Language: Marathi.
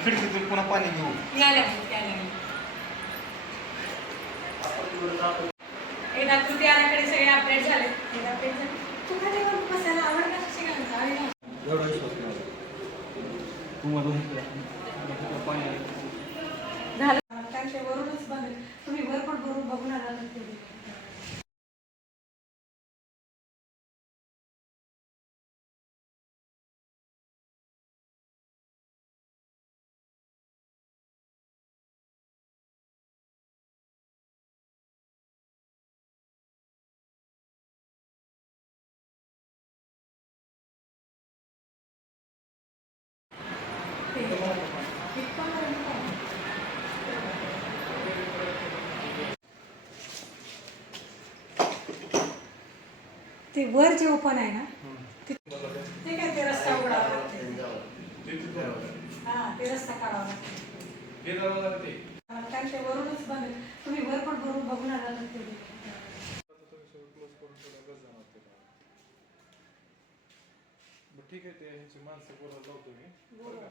खिडकीतून पुन्हा पाणी घेऊ यायला लागलं, यायला लागलं. एकदा कृती आराखडे सगळे अपडेट झाले एकदा अपडेट झाले तू खाली वर बसायला आवड का शिकायला आणि ना. एवढा विश्वास नाही तुम्हाला ते- वर जे ओपन आहे ना ते काय ते रस्ता उघडावा लागते. हा ते रस्ता काढावा लागते. वरूनच बघेल तुम्ही वर पण भरून बघून आला ना तेवढी. ठीक आहे ते ह्यांची माणसं बोलायला लावतो मी बोला.